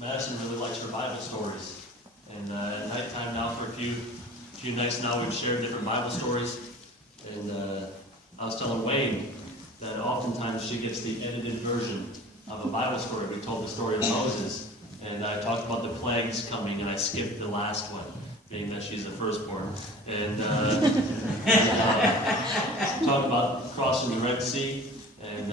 Madison really likes her Bible stories. And at nighttime now, for a few nights now, we've shared different Bible stories. And I was telling Wayne that oftentimes she gets the edited version of a Bible story. We told the story of Moses, and I talked about the plagues coming, and I skipped the last one, being that she's the firstborn. And talked about crossing the Red Sea. And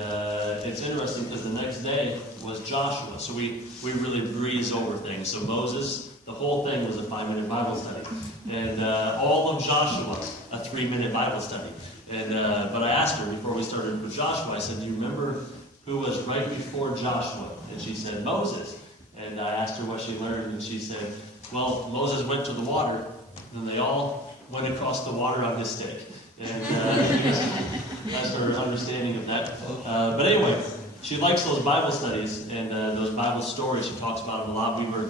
it's interesting because the next day was Joshua. So we really breeze over things. So Moses, the whole thing was a 5-minute Bible study. And all of Joshua, a 3-minute Bible study. And but I asked her before we started with Joshua, I said, do you remember who was right before Joshua? And she said, Moses. And I asked her what she learned, and she said, well, Moses went to the water, and they all went across the water on his stick. And that's her understanding of that. But anyway, she likes those Bible studies and those Bible stories. She talks about them a lot. We were,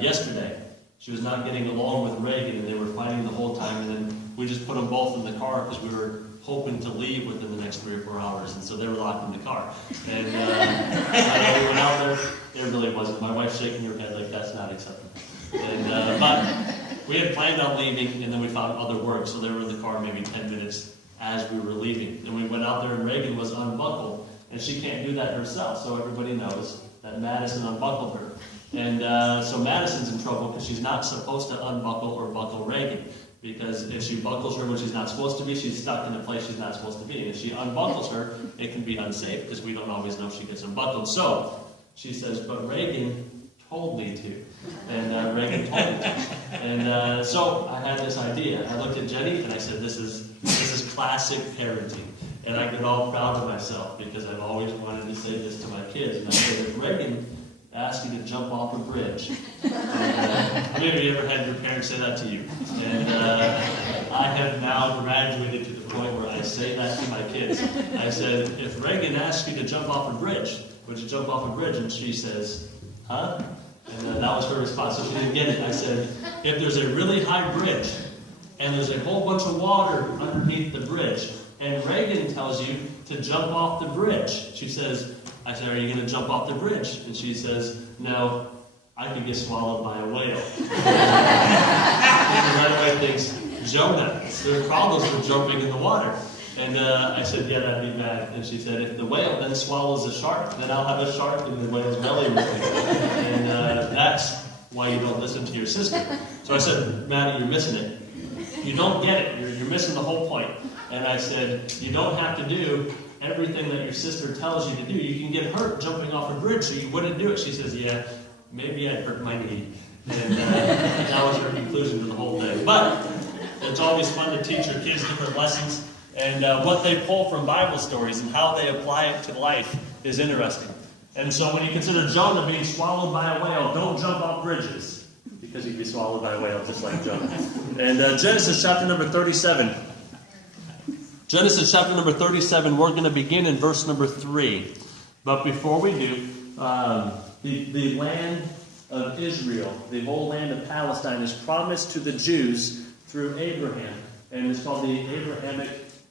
yesterday, she was not getting along with Reagan, and they were fighting the whole time. And then we just put them both in the car because we were hoping to leave within the next 3 or 4 hours. And so they were locked in the car. And we went out there. It really wasn't. My wife's shaking her head like, that's not acceptable. And but we had planned on leaving, and then we found other work. So they were in the car maybe 10 minutes as we were leaving. And we went out there, and Reagan was unbuckled. And she can't do that herself. So everybody knows that Madison unbuckled her. And so Madison's in trouble because she's not supposed to unbuckle or buckle Reagan. Because if she buckles her when she's not supposed to be, she's stuck in a place she's not supposed to be. And if she unbuckles her, it can be unsafe because we don't always know if she gets unbuckled. So she says, but Reagan told me to. And Reagan told me to. And so I had this idea. I looked at Jenny and I said, this is classic parenting. And I get all proud of myself because I've always wanted to say this to my kids. And I said, if Reagan asked you to jump off a bridge, and, maybe you ever had your parents say that to you. And I have now graduated to the point where I say that to my kids. I said, if Reagan asked you to jump off a bridge, would you jump off a bridge? And she says, huh? And that was her response. So she didn't get it. I said, if there's a really high bridge, and there's a whole bunch of water underneath the bridge, and Reagan tells you to jump off the bridge, she says, I said, are you going to jump off the bridge? And she says, no, I could get swallowed by a whale. And right away thinks, Jonah, there are problems with jumping in the water. And I said, yeah, that'd be bad. And she said, if the whale then swallows a shark, then I'll have a shark in the whale's belly with me. And that's why you don't listen to your sister. So I said, Maddie, you're missing it. You don't get it. You're missing the whole point. And I said, you don't have to do everything that your sister tells you to do. You can get hurt jumping off a bridge, so you wouldn't do it. She says, yeah, maybe I'd hurt my knee. And that was her conclusion to the whole thing. But it's always fun to teach your kids different lessons. And what they pull from Bible stories and how they apply it to life is interesting. And so when you consider Jonah being swallowed by a whale, don't jump off bridges, because you'd be swallowed by a whale just like Jonah. And Genesis chapter number 37. Genesis chapter number 37, we're going to begin in verse number 3. But before we do, the land of Israel, the whole land of Palestine, is promised to the Jews through Abraham. And it's called the Abrahamic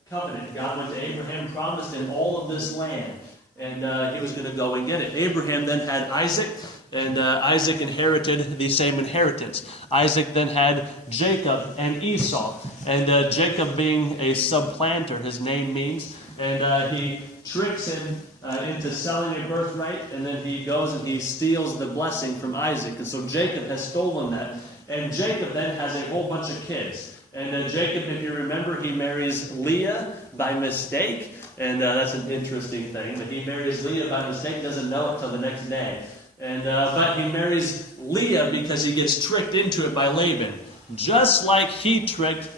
covenant. God went to Abraham, promised him all of this land. And he was going to go and get it. Abraham then had Isaac. And Isaac inherited the same inheritance. Isaac then had Jacob and Esau. And Jacob being a supplanter, his name means. And he tricks him into selling a birthright. And then he goes and he steals the blessing from Isaac. And so Jacob has stolen that. And Jacob then has a whole bunch of kids. And Jacob, if you remember, he marries Leah by mistake. And that's an interesting thing. That he marries Leah by mistake, doesn't know it till the next day. And but he marries Leah because he gets tricked into it by Laban. Just like he tricked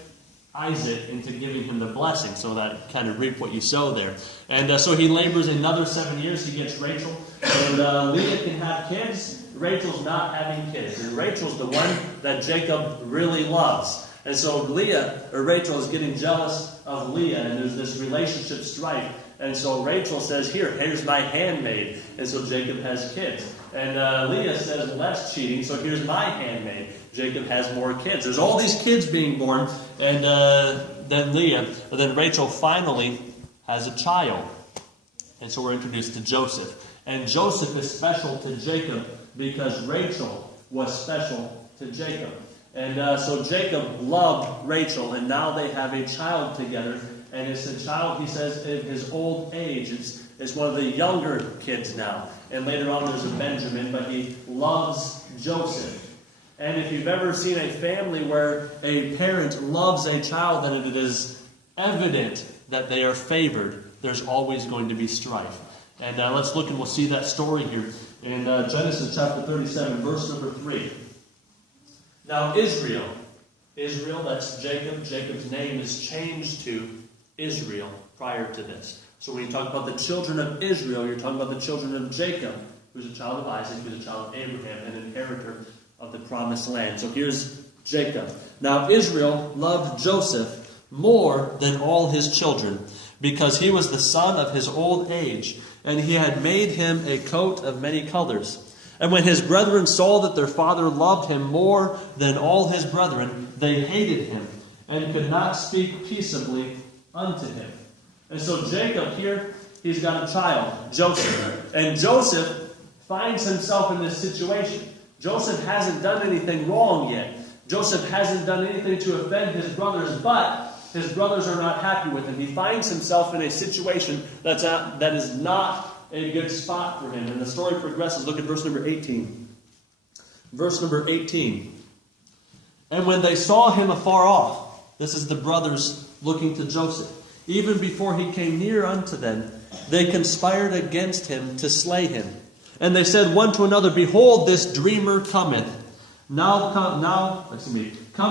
Isaac into giving him the blessing. So that kind of reap what you sow there. And so he labors another 7 years. He gets Rachel. And Leah can have kids. Rachel's not having kids. And Rachel's the one that Jacob really loves. And so Rachel is getting jealous of Leah. And there's this relationship strife. And so Rachel says, here's my handmaid. And so Jacob has kids. And Leah says, well, that's cheating, so here's my handmaid. Jacob has more kids. There's all these kids being born. And then Rachel finally has a child. And so we're introduced to Joseph. And Joseph is special to Jacob because Rachel was special to Jacob. And so Jacob loved Rachel, and now they have a child together. And it's a child, he says, in his old age. It's one of the younger kids now. And later on there's a Benjamin, but he loves Joseph. And if you've ever seen a family where a parent loves a child, then it is evident that they are favored. There's always going to be strife. And let's look and we'll see that story here in Genesis chapter 37, verse number 3. Now Israel, that's Jacob. Jacob's name is changed to Israel prior to this. So when you talk about the children of Israel, you're talking about the children of Jacob, who's a child of Isaac, who's a child of Abraham, and an inheritor of the promised land. So here's Jacob. Now Israel loved Joseph more than all his children, because he was the son of his old age, and he had made him a coat of many colors. And when his brethren saw that their father loved him more than all his brethren, they hated him, and could not speak peaceably unto him. And so Jacob here, he's got a child, Joseph. And Joseph finds himself in this situation. Joseph hasn't done anything wrong yet. Joseph hasn't done anything to offend his brothers, but his brothers are not happy with him. He finds himself in a situation that is not a good spot for him. And the story progresses. Look at verse number 18. Verse number 18. And when they saw him afar off, this is the brothers looking to Joseph, even before he came near unto them, they conspired against him to slay him. And they said one to another, Behold, this dreamer cometh. Come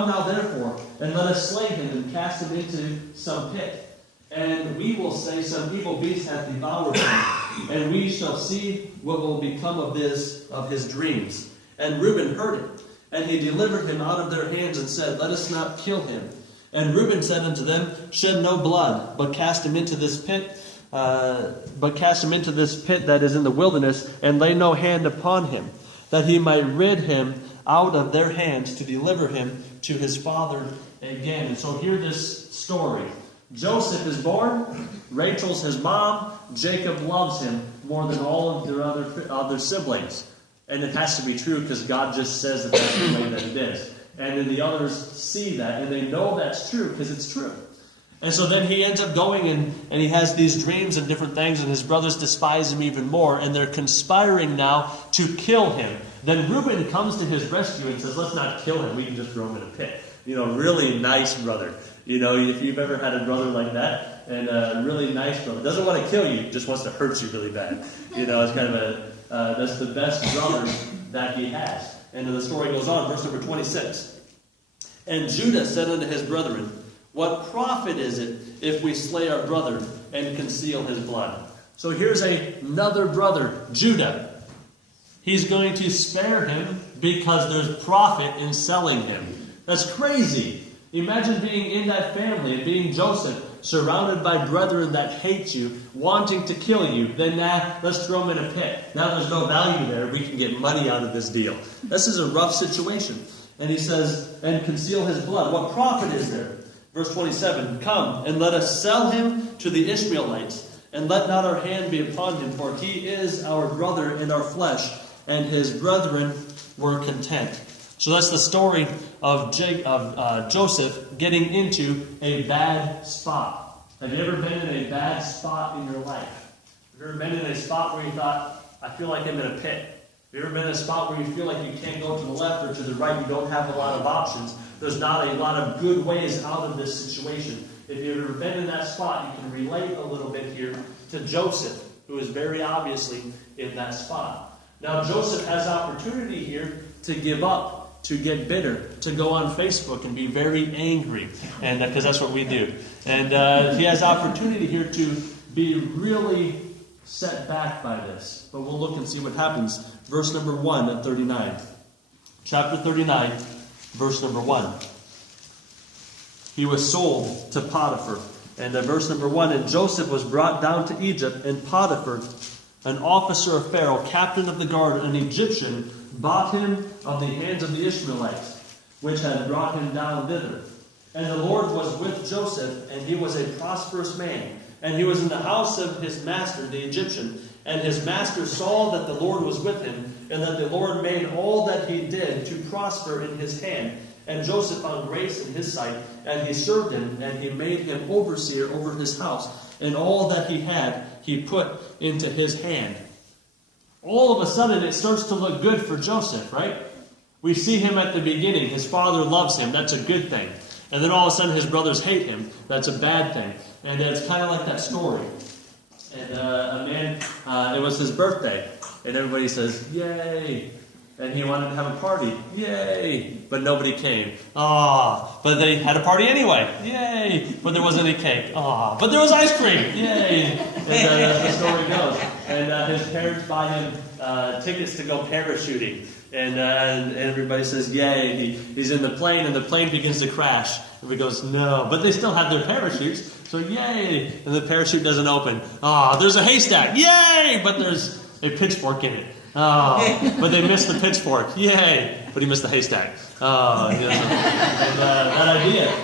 now therefore, and let us slay him and cast him into some pit. And we will say, Some evil beast hath devoured him, and we shall see what will become of his dreams. And Reuben heard it, and he delivered him out of their hands, and said, Let us not kill him. And Reuben said unto them, Shed no blood, but cast him into this pit. That is in the wilderness, and lay no hand upon him, that he might rid him out of their hands, to deliver him to his father again. And so hear this story. Joseph is born. Rachel's his mom. Jacob loves him more than all of their other siblings. And it has to be true because God just says that that's the way that it is. And then the others see that, and they know that's true because it's true. And so then he ends up going and he has these dreams and different things, and his brothers despise him even more, and they're conspiring now to kill him. Then Reuben comes to his rescue and says, Let's not kill him, we can just throw him in a pit. Really nice brother. If you've ever had a brother like that, and a really nice brother, doesn't want to kill you, just wants to hurt you really bad. It's kind of that's the best brother that he has. And then the story goes on, verse number 26. And Judah said unto his brethren, What profit is it if we slay our brother and conceal his blood? So here's another brother, Judah. He's going to spare him because there's profit in selling him. That's crazy. Imagine being in that family and being Joseph, surrounded by brethren that hate you, wanting to kill you. Then let's throw him in a pit. Now there's no value there. We can get money out of this deal. This is a rough situation. And he says, and conceal his blood. What profit is there? Verse 27, Come, and let us sell him to the Ishmaelites, and let not our hand be upon him, for he is our brother in our flesh, and his brethren were content. So that's the story of Joseph getting into a bad spot. Have you ever been in a bad spot in your life? Have you ever been in a spot where you thought, I feel like I'm in a pit? Have you ever been in a spot where you feel like you can't go to the left or to the right? You don't have a lot of options. There's not a lot of good ways out of this situation. If you've ever been in that spot, you can relate a little bit here to Joseph, who is very obviously in that spot. Now Joseph has opportunity here to give up, to get bitter, to go on Facebook and be very angry, and because that's what we do. And he has opportunity here to be really set back by this. But we'll look and see what happens. Verse number 1 of 39. Chapter 39, verse number 1. He was sold to Potiphar. And verse number 1, And Joseph was brought down to Egypt, and Potiphar, an officer of Pharaoh, captain of the guard, an Egyptian, bought him of the hands of the Ishmaelites, which had brought him down thither. And the Lord was with Joseph, and he was a prosperous man, And he was in the house of his master, the Egyptian. And his master saw that the Lord was with him, and that the Lord made all that he did to prosper in his hand. And Joseph found grace in his sight, and he served him, and he made him overseer over his house. And all that he had, he put into his hand. All of a sudden, it starts to look good for Joseph, right? We see him at the beginning. His father loves him. That's a good thing. And then all of a sudden, his brothers hate him. That's a bad thing. And it's kind of like that story. And a man, it was his birthday. And everybody says, yay. And he wanted to have a party. Yay. But nobody came. Ah. But they had a party anyway. Yay. But there wasn't any cake. Ah. But there was ice cream. Yay. And as the story goes. And his parents buy him tickets to go parachuting. And everybody says, yay. He's in the plane, and the plane begins to crash. And he goes, no. But they still have their parachutes. So yay. And the parachute doesn't open. Ah, there's a haystack. Yay. But there's a pitchfork in it. Oh, but they missed the pitchfork. Yay. But he missed the haystack. Oh, and that idea.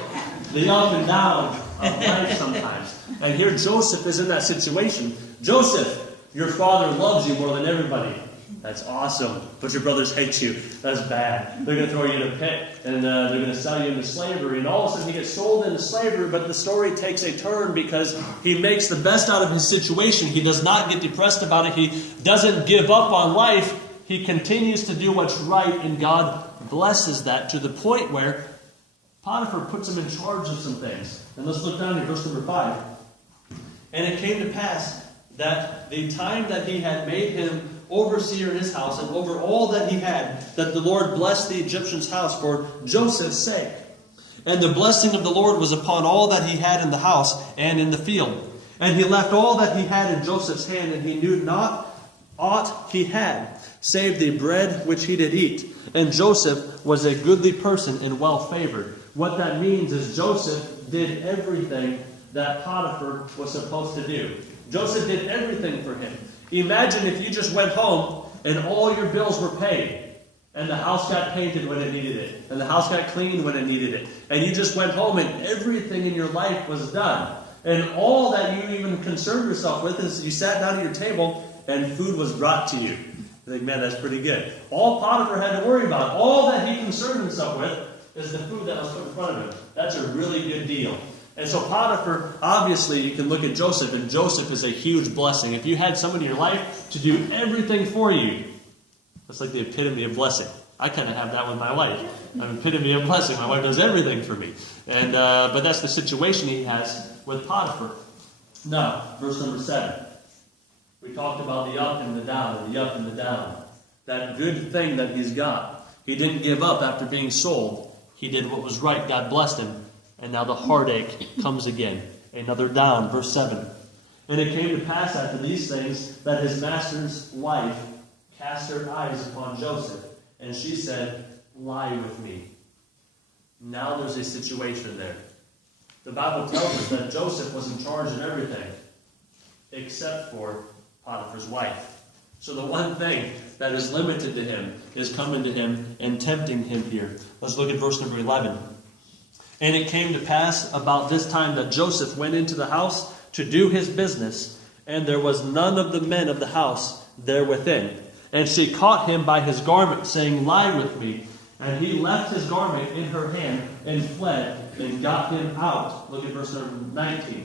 The up and down of life sometimes. And here Joseph is in that situation. Joseph, your father loves you more than everybody. That's awesome. But your brothers hate you. That's bad. They're going to throw you in a pit, and they're going to sell you into slavery. And all of a sudden he gets sold into slavery, but the story takes a turn because he makes the best out of his situation. He does not get depressed about it. He doesn't give up on life. He continues to do what's right, and God blesses that to the point where Potiphar puts him in charge of some things. And let's look down here, verse number 5. And it came to pass that the time that he had made him overseer in his house, and over all that he had, that the Lord blessed the Egyptian's house for Joseph's sake. And the blessing of the Lord was upon all that he had in the house and in the field. And he left all that he had in Joseph's hand, and he knew not aught he had, save the bread which he did eat. And Joseph was a goodly person and well favored. What that means is Joseph did everything that Potiphar was supposed to do. Joseph did everything for him. Imagine if you just went home and all your bills were paid, and the house got painted when it needed it, and the house got cleaned when it needed it, and you just went home and everything in your life was done. And all that you even concerned yourself with is you sat down at your table and food was brought to you. You think, man, that's pretty good. All Potiphar had to worry about, all that he concerned himself with, is the food that was put in front of him. That's a really good deal. And so Potiphar, obviously, you can look at Joseph, and Joseph is a huge blessing. If you had someone in your life to do everything for you, that's like the epitome of blessing. I kind of have that with my wife. I'm an epitome of blessing. My wife does everything for me. And but that's the situation he has with Potiphar. Now, verse number 7. We talked about the up and the down, and the up and the down. That good thing that he's got. He didn't give up after being sold. He did what was right. God blessed him. And now the heartache comes again. Another down, verse 7. And it came to pass after these things that his master's wife cast her eyes upon Joseph. And she said, lie with me. Now there's a situation there. The Bible tells us that Joseph was in charge of everything except for Potiphar's wife. So the one thing that is limited to him is coming to him and tempting him here. Let's look at verse number 11. And it came to pass about this time that Joseph went into the house to do his business, and there was none of the men of the house there within. And she caught him by his garment, saying, lie with me. And he left his garment in her hand and fled and got him out. Look at verse number 19.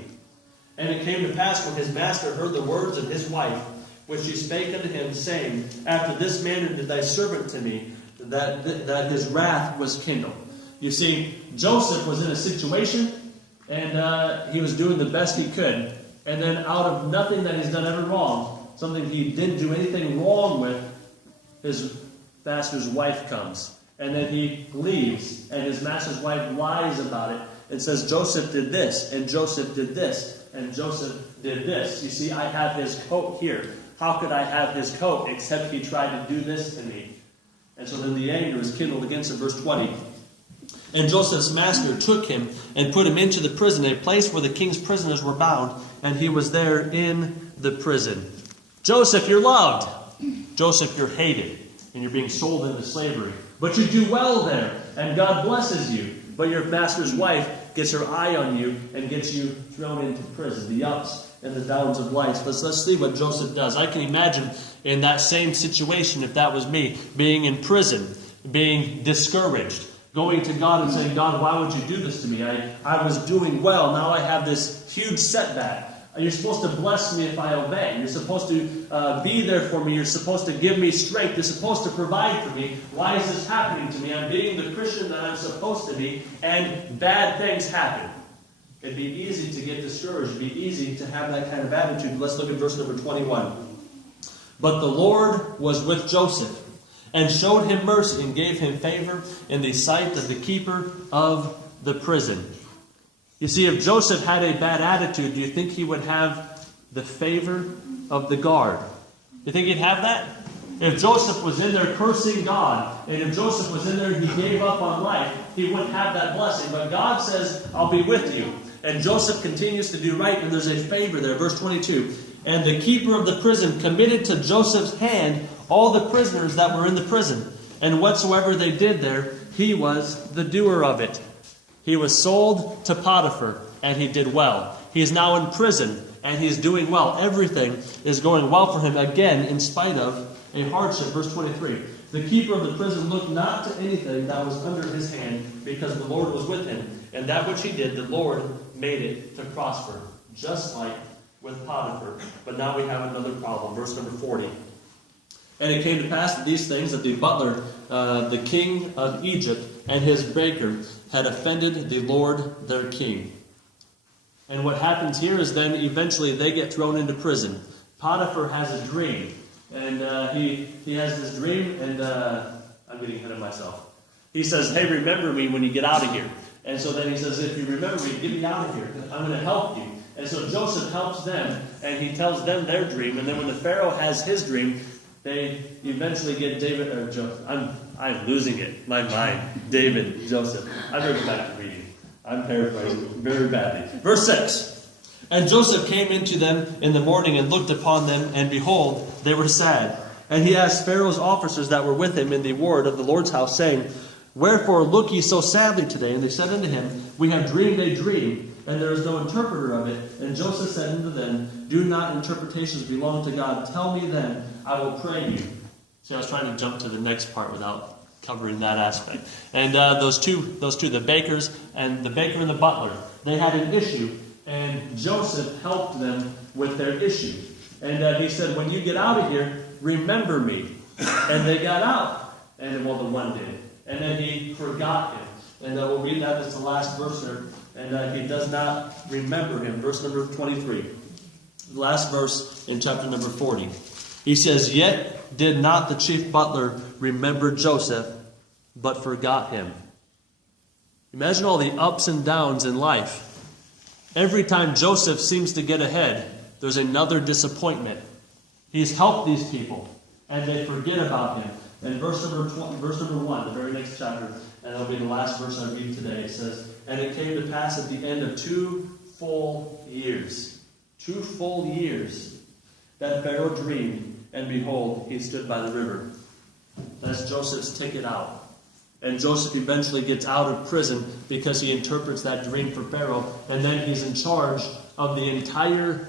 And it came to pass when his master heard the words of his wife, which she spake unto him, saying, after this manner did thy servant to me, that his wrath was kindled. You see, Joseph was in a situation, and he was doing the best he could. And then out of nothing that he's done ever wrong, something he didn't do anything wrong with, his master's wife comes. And then he leaves, and his master's wife lies about it and says, Joseph did this, and Joseph did this, and Joseph did this. You see, I have his coat here. How could I have his coat except he tried to do this to me? And so then the anger is kindled against him. Verse 20. And Joseph's master took him and put him into the prison, a place where the king's prisoners were bound, and he was there in the prison. Joseph, you're loved. Joseph, you're hated, and you're being sold into slavery. But you do well there, and God blesses you. But your master's wife gets her eye on you and gets you thrown into prison. The ups and the downs of life. Let's see what Joseph does. I can imagine in that same situation, if that was me, being in prison, being discouraged, going to God and saying, God, why would you do this to me? I was doing well. Now I have this huge setback. You're supposed to bless me if I obey. You're supposed to be there for me. You're supposed to give me strength. You're supposed to provide for me. Why is this happening to me? I'm being the Christian that I'm supposed to be, and bad things happen. It'd be easy to get discouraged. It'd be easy to have that kind of attitude. Let's look at verse number 21. But the Lord was with Joseph, and showed him mercy, and gave him favor in the sight of the keeper of the prison. You see, if Joseph had a bad attitude, do you think he would have the favor of the guard? You think he'd have that? If Joseph was in there cursing God, and if Joseph was in there and he gave up on life, he wouldn't have that blessing. But God says, I'll be with you. And Joseph continues to do right, and there's a favor there. Verse 22. And the keeper of the prison committed to Joseph's hand all the prisoners that were in the prison. And whatsoever they did there, he was the doer of it. He was sold to Potiphar, and he did well. He is now in prison, and he's doing well. Everything is going well for him, again, in spite of a hardship. Verse 23. The keeper of the prison looked not to anything that was under his hand, because the Lord was with him. And that which he did, the Lord made it to prosper, just like with Potiphar. But now we have another problem. Verse number 40. And it came to pass that these things, that the butler, the king of Egypt, and his baker had offended the Lord their king. And what happens here is then eventually they get thrown into prison. Potiphar has a dream. And he has this dream, and I'm getting ahead of myself. He says, hey, remember me when you get out of here. And so then he says, if you remember me, get me out of here. I'm going to help you. And so Joseph helps them, and he tells them their dream. And then when the Pharaoh has his dream, they eventually get David, or Joseph. I'm losing it. My mind. David, Joseph. I better go back to reading. I'm paraphrasing very badly. Verse 6. And Joseph came into them in the morning and looked upon them, and behold, they were sad. And he asked Pharaoh's officers that were with him in the ward of the Lord's house, saying, Wherefore look ye so sadly today? And they said unto him, We have dreamed a dream, and there is no interpreter of it. And Joseph said unto them, Do not interpretations belong to God? Tell me then, I will pray you. See, I was trying to jump to the next part without covering that aspect. And those two, the bakers and the baker and the butler, they had an issue, and Joseph helped them with their issue. And he said, when you get out of here, remember me. And they got out, and well, the one did. And then he forgot him. And we'll read that as the last verse there. And he does not remember him. Verse number 23. The last verse in chapter number 40. He says, Yet did not the chief butler remember Joseph, but forgot him. Imagine all the ups and downs in life. Every time Joseph seems to get ahead, there's another disappointment. He's helped these people, and they forget about him. And verse number 1, the very next chapter, and that'll be the last verse I read today, it says, And it came to pass at the end of 2 full years, 2 full years, that Pharaoh dreamed, and behold, he stood by the river. That's Joseph's ticket out. And Joseph eventually gets out of prison because he interprets that dream for Pharaoh, and then he's in charge of the entire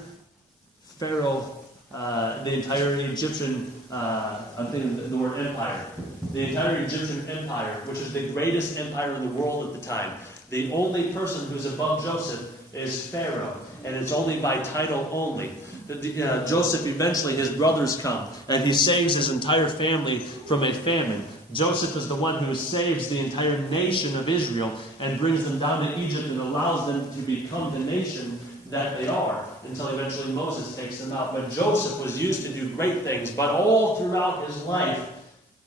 Pharaoh, the entire Egyptian, I'm thinking the word empire. The entire Egyptian empire, which is the greatest empire in the world at the time. The only person who's above Joseph is Pharaoh, and it's only by title only. Joseph, eventually, his brothers come, and he saves his entire family from a famine. Joseph is the one who saves the entire nation of Israel and brings them down to Egypt and allows them to become the nation that they are, until eventually Moses takes them out. But Joseph was used to do great things, but all throughout his life,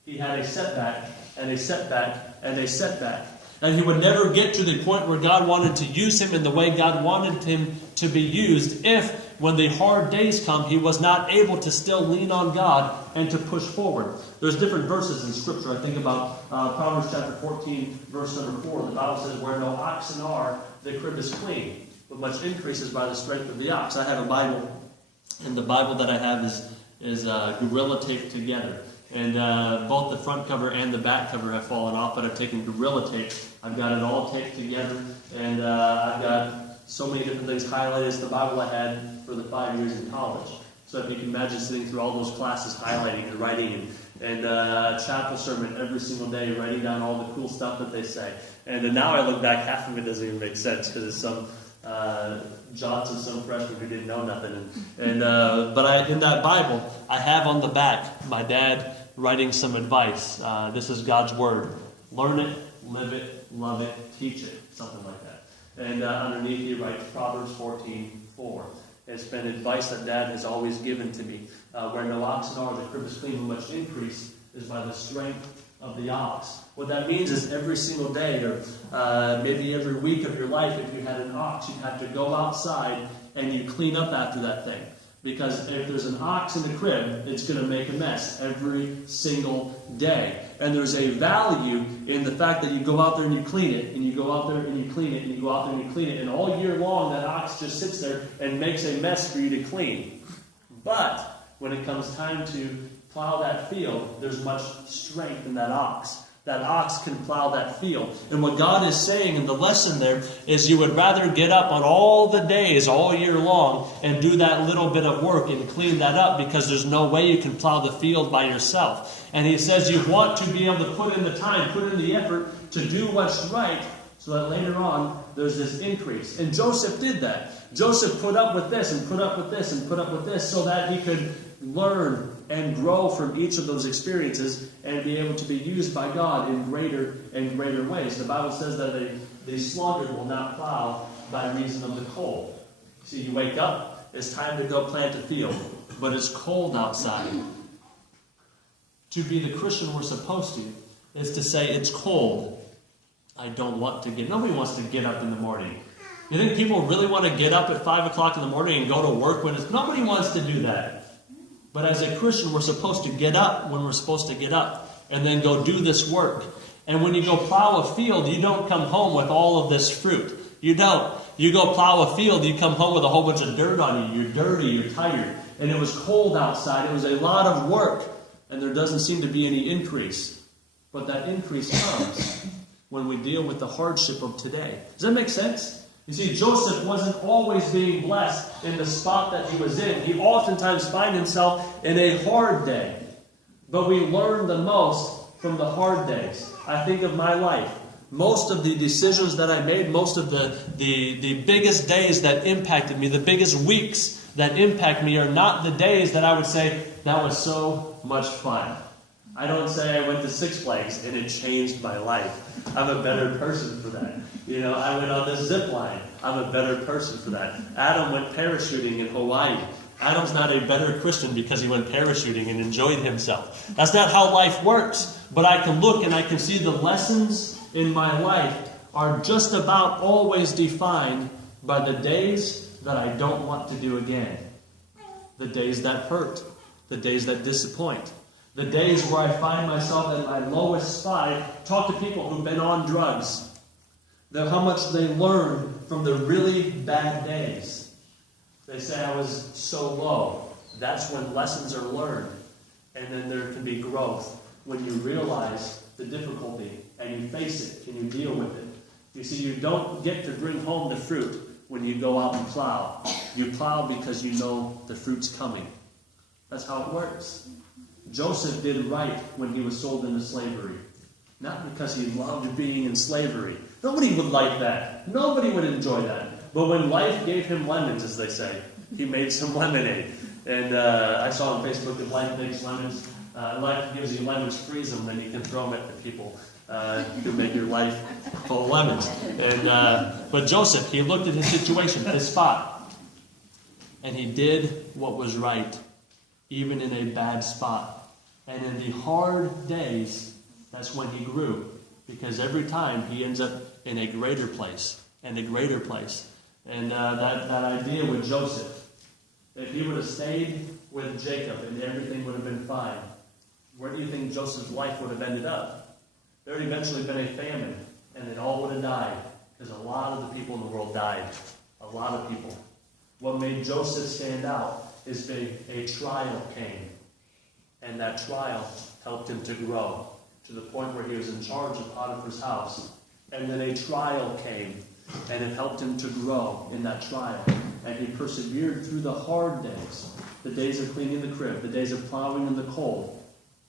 he had a setback, and a setback, and a setback. And he would never get to the point where God wanted to use him in the way God wanted him to be used if, when the hard days come, he was not able to still lean on God and to push forward. There's different verses in Scripture. I think about Proverbs chapter 14, verse number 4. The Bible says, Where no oxen are, the crib is clean, but much increases by the strength of the ox. I have a Bible, and the Bible that I have is Gorilla taped together. And both the front cover and the back cover have fallen off, but I've taken Gorilla tape. I've got it all taped together, and I've got so many different things highlighted. It's the Bible I had for the 5 years in college. So if you can imagine sitting through all those classes, highlighting and writing, and chapel sermon every single day, writing down all the cool stuff that they say. And then now I look back, half of it doesn't even make sense because it's some Johnson, some freshman who didn't know nothing. But in that Bible, I have on the back my dad writing some advice. This is God's Word. Learn it, live it, love it, teach it. Something like that. And underneath he writes Proverbs 14:4. It's been advice that Dad has always given to me. Where no oxen are, the crib is clean, and much increase is by the strength of the ox. What that means is every single day, or maybe every week of your life, if you had an ox, you have to go outside and you clean up after that thing. Because if there's an ox in the crib, it's going to make a mess every single day. And there's a value in the fact that you go out there and you clean it, and you go out there and you clean it, and you go out there and you clean it, and all year long that ox just sits there and makes a mess for you to clean. But when it comes time to plow that field, there's much strength in that ox. That ox can plow that field. And what God is saying in the lesson there is you would rather get up on all the days, all year long, and do that little bit of work and clean that up because there's no way you can plow the field by yourself. And he says you want to be able to put in the time, put in the effort to do what's right so that later on there's this increase. And Joseph did that. Joseph put up with this and put up with this and put up with this so that he could learn and grow from each of those experiences and be able to be used by God in greater and greater ways. The Bible says that the sluggard will not plow by reason of the cold. See, you wake up, it's time to go plant a field, but it's cold outside. To be the Christian we're supposed to is to say, it's cold. I don't want to nobody wants to get up in the morning. You think people really want to get up at 5 o'clock in the morning and go to work when nobody wants to do that. But as a Christian, we're supposed to get up when we're supposed to get up and then go do this work. And when you go plow a field, you don't come home with all of this fruit. You don't. You go plow a field, you come home with a whole bunch of dirt on you. You're dirty, you're tired. And it was cold outside. It was a lot of work. And there doesn't seem to be any increase. But that increase comes when we deal with the hardship of today. Does that make sense? You see, Joseph wasn't always being blessed in the spot that he was in. He oftentimes found himself in a hard day. But we learn the most from the hard days. I think of my life. Most of the decisions that I made, most of the biggest days that impacted me, the biggest weeks that impact me are not the days that I would say, that was so much fun. I don't say I went to Six Flags and it changed my life. I'm a better person for that. I went on this zip line. I'm a better person for that. Adam went parachuting in Hawaii. Adam's not a better Christian because he went parachuting and enjoyed himself. That's not how life works. But I can look and I can see the lessons in my life are just about always defined by the days that I don't want to do again. The days that hurt. The days that disappoint. The days where I find myself at my lowest spot. I talk to people who've been on drugs. How much they learn from the really bad days. They say I was so low. That's when lessons are learned. And then there can be growth when you realize the difficulty and you face it and you deal with it. You see, you don't get to bring home the fruit when you go out and plow. You plow because you know the fruit's coming. That's how it works. Joseph did right when he was sold into slavery. Not because he loved being in slavery. Nobody would like that. Nobody would enjoy that. But when life gave him lemons, as they say, he made some lemonade. And I saw on Facebook that life makes lemons. Life gives you lemons, freeze them, then you can throw them at the people to make your life full of lemons. But Joseph, he looked at his situation, his spot, and he did what was right, even in a bad spot. And in the hard days, that's when he grew. Because every time he ends up in a greater place and a greater place. And that idea with Joseph, if he would have stayed with Jacob and everything would have been fine, where do you think Joseph's life would have ended up? There would eventually been a famine and it all would have died. Because a lot of the people in the world died. A lot of people. What made Joseph stand out is a trial came. And that trial helped him to grow to the point where he was in charge of Potiphar's house. And then a trial came, and it helped him to grow in that trial. and he persevered through the hard days, the days of cleaning the crib, the days of plowing in the cold,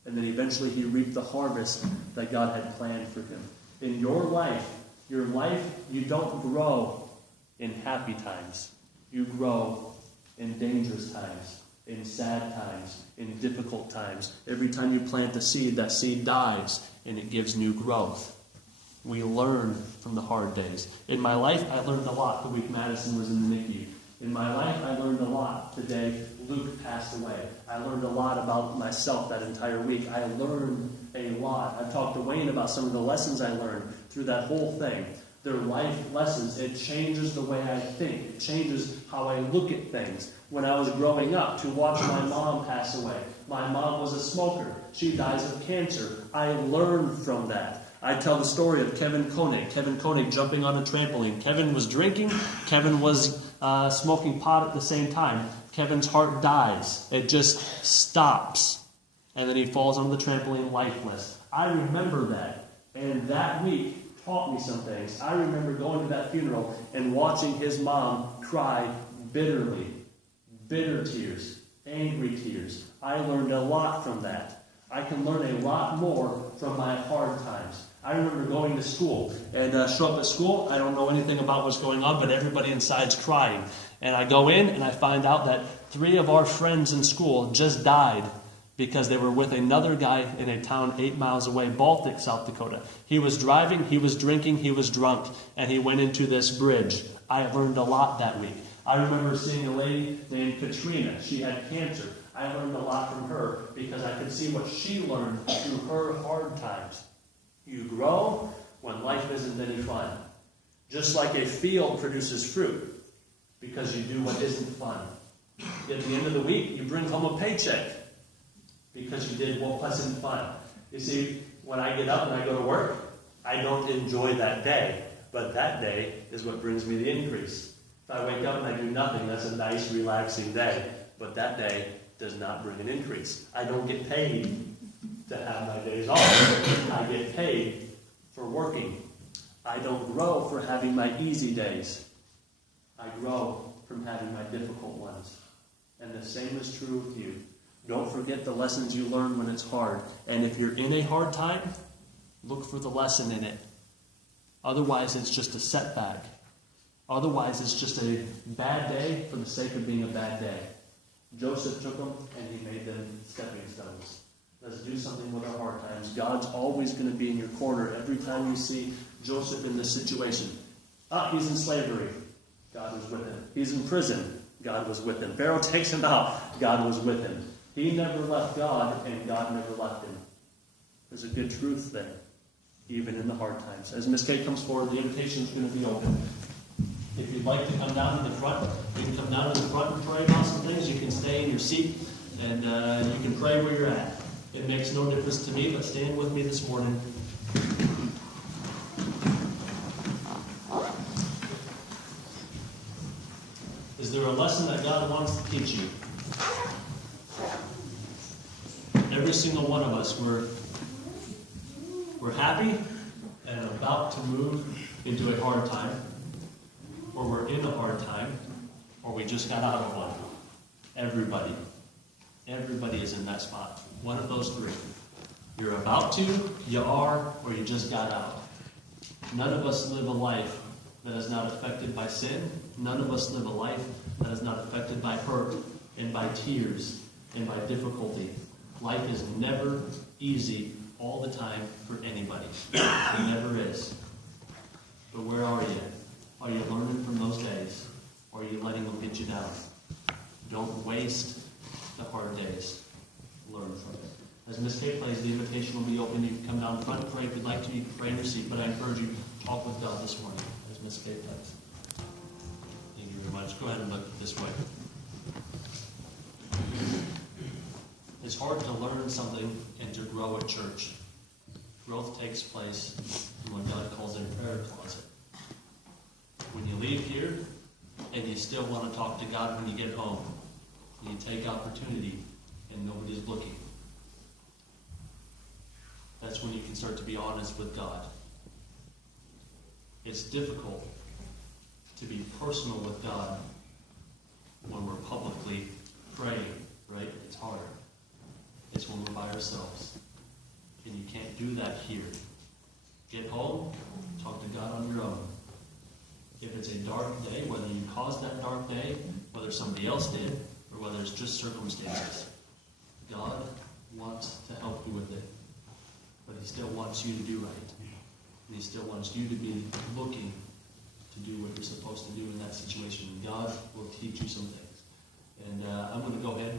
and then eventually he reaped the harvest that God had planned for him. In your life, you don't grow in happy times. You grow in dangerous times, in sad times, in difficult times. Every time you plant a seed, that seed dies, and it gives new growth. We learn from the hard days. In my life, I learned a lot the week Madison was in the NICU. In my life, I learned a lot the day Luke passed away. I learned a lot about myself that entire week. I learned a lot. I've talked to Wayne about some of the lessons I learned through that whole thing. They're life lessons. It changes the way I think. It changes how I look at things. When I was growing up, to watch my mom pass away. My mom was a smoker. She dies of cancer. I learned from that. I tell the story of Kevin Koenig. Kevin Koenig jumping on a trampoline. Kevin was drinking. Kevin was smoking pot at the same time. Kevin's heart dies. It just stops. And then he falls on the trampoline lifeless. I remember that. And that week taught me some things. I remember going to that funeral and watching his mom cry bitterly. Bitter tears. Angry tears. I learned a lot from that. I can learn a lot more from my hard times. I remember going to school and show up at school. I don't know anything about what's going on, but everybody inside's crying. And I go in and I find out that 3 of our friends in school just died because they were with another guy in a town 8 miles away, Baltic, South Dakota. He was driving, he was drinking, he was drunk, and he went into this bridge. I learned a lot that week. I remember seeing a lady named Katrina. She had cancer. I learned a lot from her because I could see what she learned through her hard times. You grow when life isn't any fun. Just like a field produces fruit because you do what isn't fun. At the end of the week, you bring home a paycheck because you did what wasn't fun. You see, when I get up and I go to work, I don't enjoy that day. But that day is what brings me the increase. If I wake up and I do nothing, that's a nice, relaxing day. But that day does not bring an increase. I don't get paid to have my days off. I get paid for working. I don't grow for having my easy days. I grow from having my difficult ones. And the same is true with you. Don't forget the lessons you learn when it's hard. And if you're in a hard time, look for the lesson in it. Otherwise, it's just a setback. Otherwise, it's just a bad day for the sake of being a bad day. Joseph took them and he made them stepping stones. Let's do something with our hard times. God's always going to be in your corner every time you see Joseph in this situation. He's in slavery. God was with him. He's in prison. God was with him. Pharaoh takes him out. God was with him. He never left God, and God never left him. There's a good truth there, even in the hard times. As Miss Kate comes forward, the invitation is going to be open. If you'd like to come down to the front, you can come down to the front and pray about some things. You can stay in your seat, and you can pray where you're at. It makes no difference to me, but stand with me this morning. Is there a lesson that God wants to teach you? Every single one of us, we're happy and about to move into a hard time, or we're in a hard time, or we just got out of one. Everybody is in that spot. One of those 3. You're about to, you are, or you just got out. None of us live a life that is not affected by sin. None of us live a life that is not affected by hurt and by tears and by difficulty. Life is never easy all the time for anybody. It never is. But where are you? Are you learning from those days? Or are you letting them get you down? Don't waste the hard days. Learn from it. As Miss Kate plays, the invitation will be open. You can come down front and pray if you'd like to. You can pray in your seat. But I encourage you to talk with God this morning, as Miss Kate does. Thank you very much. Go ahead and look this way. It's hard to learn something and to grow at church. Growth takes place in what God calls a prayer closet. When you leave here and you still want to talk to God when you get home, you take opportunity and nobody's looking. That's when you can start to be honest with God. It's difficult to be personal with God when we're publicly praying, right? It's hard. It's when we're by ourselves. And you can't do that here. Get home, talk to God on your own. If it's a dark day, whether you caused that dark day, whether somebody else did, or whether it's just circumstances, God wants to help you with it. But he still wants you to do right. And he still wants you to be looking to do what you're supposed to do in that situation. And God will teach you some things. And I'm going to go ahead